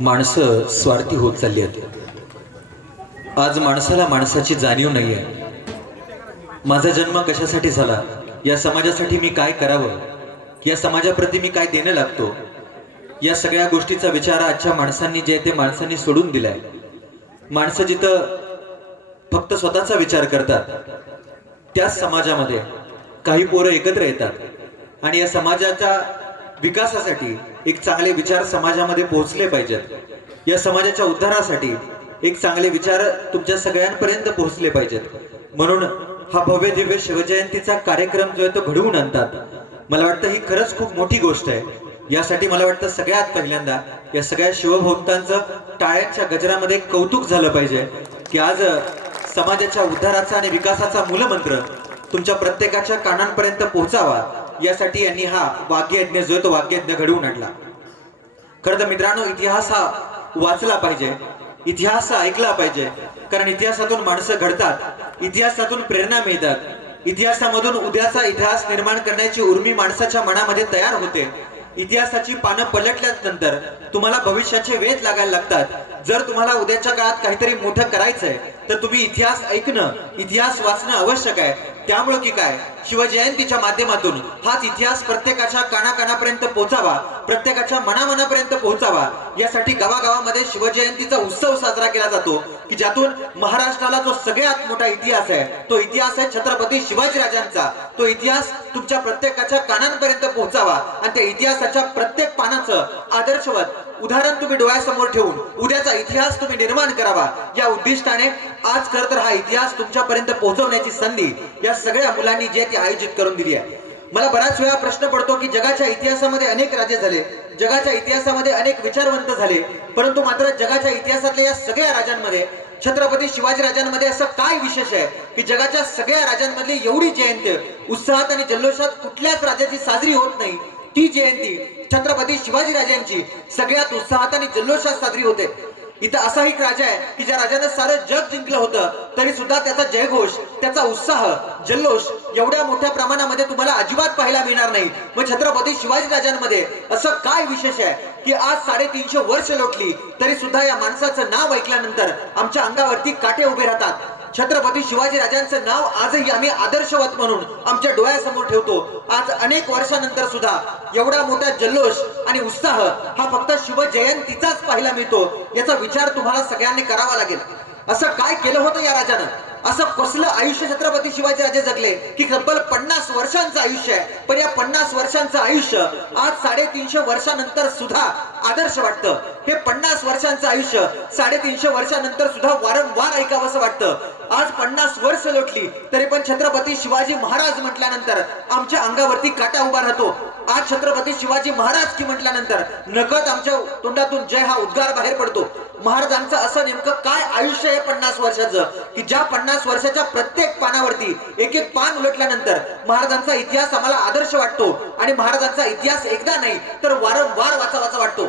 माणसं स्वार्थी होत चालली आहेत. आज माणसाला माणसाची जाणीव नाही आहे माझा जन्म कशासाठी झाला? या समाजासाठी मी काय करावं? या समाजाप्रती मी काय देणं लागतो? या सगळ्या गोष्टीचा विचार आजच्या माणसांनी जे ते माणसांनी सोडून दिलाय. माणसं जिथं फक्त स्वतःचा विचार करतात त्याच समाजामध्ये काही पोरं एकत्र येतात. आणि या समाजाच्या विकासासाठी एक चांगले विचार समाजामध्ये पोहोचले पाहिजेत. या समाजाच्या उद्धारासाठी एक चांगले विचार तुमच्या सगळ्यांपर्यंत पोहोचले पाहिजेत. म्हणून हा भव्य दिव्य शिवजयंतीचा कार्यक्रम जो आहे तो घडवून आणतात. मला वाटतं ही खरंच खूप मोठी गोष्ट आहे. यासाठी मला वाटतं सगळ्यात पहिल्यांदा या सगळ्या शिवभक्तांचं टाळ्यांच्या गजरामध्ये कौतुक झालं पाहिजे की आज समाजाच्या उद्धाराचा आणि विकासाचा मूलमंत्र तुमच्या प्रत्येकाच्या कानांपर्यंत पोहोचावा. यासाठी यांनी हा वाग्यज्ञ जो आहे तो वाग्यज्ञ घडवून आणला. खरं तर मित्रांनो इतिहास हा वाचला पाहिजे. इतिहास हा ऐकला पाहिजे. कारण इतिहासातून माणसं घडतात. इतिहासातून प्रेरणा मिळतात. इतिहासामधून उद्याचा इतिहास निर्माण करण्याची उर्मी माणसाच्या मनामध्ये तयार होते. इतिहासाची पानं पलटल्यानंतर तुम्हाला भविष्याचे वेध लागायला लागतात. जर तुम्हाला उद्याच्या काळात काहीतरी मोठं करायचंय तर तुम्ही इतिहास ऐकणं इतिहास वाचणं आवश्यक आहे. त्यामुळं की काय? शिवजयंतीच्या माध्यमातून हाच इतिहास प्रत्येकाच्या कानाकानापर्यंत पोहोचावा प्रत्येकाच्या मनामनापर्यंत पोहोचावा. यासाठी गावागावामध्ये शिवजयंतीचा उत्सव साजरा केला जातो की ज्यातून महाराष्ट्राला जो सगळ्यात मोठा इतिहास आहे तो इतिहास आहे छत्रपती शिवाजीराजांचा. तो इतिहास तुमच्या प्रत्येकाच्या कानांपर्यंत पोहोचावा आणि त्या इतिहासाच्या प्रत्येक पानाचं आदर्शवत उदाहरण तुम्ही डोळ्यासमोर ठेवून उद्याचा इतिहास तुम्ही निर्माण करावा. या उद्दिष्टाने आज खर तर हा इतिहास तुमच्यापर्यंत पोहोचवण्याची संधी या सगळ्या मुलांनी जे ती आयोजित करून दिली आहे. मला बराच वेळा प्रश्न पडतो की जगाच्या इतिहासामध्ये अनेक राजे झाले जगाच्या इतिहासामध्ये अनेक विचारवंत झाले परंतु मात्र जगाच्या इतिहासातल्या या सगळ्या राजांमध्ये छत्रपती शिवाजी राजांमध्ये असं काय विशेष आहे की जगाच्या सगळ्या राजांमधली एवढी जयंती उत्साहात आणि जल्लोषात कुठल्याच राजाची साजरी होत नाही ती जयंती छत्रपती शिवाजी राजांची सगळ्यात उत्साहात आणि जल्लोषात साजरी होते. इथं असा एक राजा आहे की ज्या राजानं सारं जग जिंकलं होतं तरी सुद्धा त्याचा जयघोष त्याचा उत्साह जल्लोष एवढ्या मोठ्या प्रमाणामध्ये तुम्हाला अजिबात पाहायला मिळणार नाही. मग छत्रपती शिवाजी राजांमध्ये असं काय विशेष आहे की आज साडेतीनशे वर्ष लोटली तरी सुद्धा या माणसाचं नाव ऐकल्यानंतर आमच्या अंगावरती काटे उभे राहतात. छत्रपती शिवाजी राजांचं नाव आजही आम्ही आदर्शवत म्हणून आमच्या डोळ्यासमोर ठेवतो. आज अनेक वर्षानंतर सुद्धा एवढा मोठा जल्लोष आणि उत्साह हा फक्त शिवजयंतीचाच पाहायला मिळतो याचा विचार तुम्हाला सगळ्यांनी करावा लागेल. असं काय केलं होतं या राजानं? असं कसलं आयुष्य छत्रपती शिवाजी राजे जगले की तब्बल पन्नास वर्षांचं आयुष्य आहे? पण या पन्नास वर्षांचं आयुष्य आज साडेतीनशे वर्षानंतर सुद्धा आदर्श वाटतं. हे पन्नास वर्षांचं आयुष्य साडेतीनशे वर्षानंतर सुद्धा वारंवार ऐकावंसं वाटतं. आज पन्नास वर्ष लोटली तरी पण छत्रपती शिवाजी महाराज म्हटल्यानंतर आमच्या अंगावरती काटा उभा राहतो. आज छत्रपती शिवाजी महाराज की म्हटल्यानंतर नकळत आमच्या तोंडातून जय हा उद्गार बाहेर पडतो. महाराजांचं असं नेमकं काय आयुष्य आहे पन्नास वर्षाचं? की ज्या पन्नास वर्षाच्या प्रत्येक पानावरती एक एक पान उलटल्यानंतर महाराजांचा इतिहास आम्हाला आदर्श वाटतो आणि महाराजांचा इतिहास एकदा नाही तर वारंवार वाचावाचा वाटतो.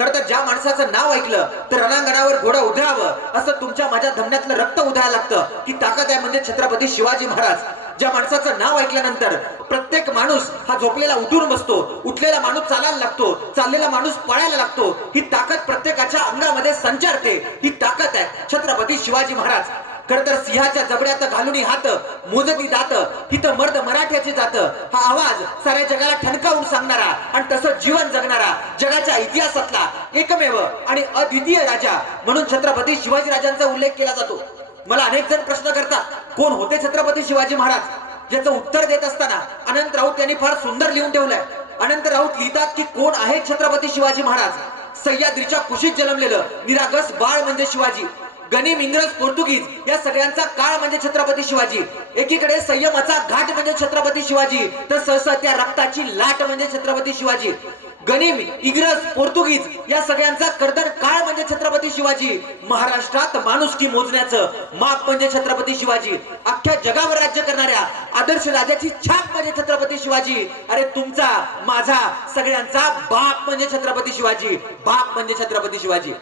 खरं तर ज्या माणसाचं नाव ऐकलं तर रणांगणावर घोडा उधळावं असं तुमच्या माझ्या धमण्यातलं रक्त उधळायला लागतं की ताकद आहे म्हणजे छत्रपती शिवाजी महाराज. ज्या माणसाचं नाव ऐकल्यानंतर प्रत्येक माणूस हा झोपलेला उठून बसतो उठलेला माणूस चालायला लागतो चाललेला माणूस पळायला लागतो ही ताकद प्रत्येकाच्या अंगामध्ये संचारते ही ताकद आहे छत्रपती शिवाजी महाराज. खर तर सिंहाच्या जबड्यात घालून हात मोजती जात. हिथं मर्द मराठ्याची जात. हा आवाज साऱ्या जगाला ठणकावून सांगणारा आणि तसं जीवन जगणारा जगाच्या इतिहासातला एकमेव आणि अद्वितीय राजा म्हणून छत्रपती शिवाजी राजांचा उल्लेख केला जातो. मला अनेक जण प्रश्न करतात कोण होते छत्रपती शिवाजी महाराज? याचं उत्तर देत असताना अनंत राऊत यांनी फार सुंदर लिहून ठेवलंय. अनंत राऊत लिहितात की कोण आहे छत्रपती शिवाजी महाराज? सह्याद्रीच्या कुशीत जन्मलेलं निरागस बाळ म्हणजे शिवाजी. गणिम इंग्रज पोर्तुगीज या सगळ्यांचा काळ म्हणजे छत्रपती शिवाजी. एकीकडे संयमाचा घाट म्हणजे छत्रपती शिवाजी तर सहसा त्या रक्ताची लाट म्हणजे छत्रपती शिवाजी. गणिम इंग्रज पोर्तुगीज या सगळ्यांचा कर्दन काळ म्हणजे छत्रपती शिवाजी. महाराष्ट्रात माणुसकी मोजण्याचं माप म्हणजे छत्रपती शिवाजी. अख्ख्या जगावर राज्य करणाऱ्या आदर्श राजाची छाप म्हणजे छत्रपती शिवाजी. अरे तुमचा माझा सगळ्यांचा बाप म्हणजे छत्रपती शिवाजी. बाप म्हणजे छत्रपती शिवाजी.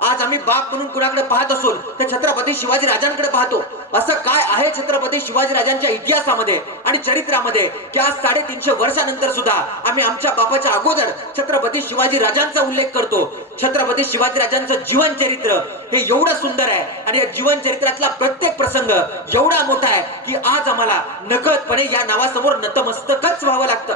आज आम्ही बाप म्हणून कुणाकडे पाहत असून तर छत्रपती शिवाजी राजांकडे पाहतो. असं काय आहे छत्रपती शिवाजी राजांच्या इतिहासामध्ये आणि चरित्रामध्ये? की आज साडेतीनशे वर्षानंतर सुद्धा आम्ही आमच्या बापाच्या अगोदर छत्रपती शिवाजी राजांचा उल्लेख करतो. छत्रपती शिवाजी राजांचं जीवन चरित्र हे एवढं सुंदर आहे आणि या जीवन चरित्रातला प्रत्येक प्रसंग एवढा मोठा आहे की आज आम्हाला नकळतपणे या नावासमोर नतमस्तकच व्हावं लागतं.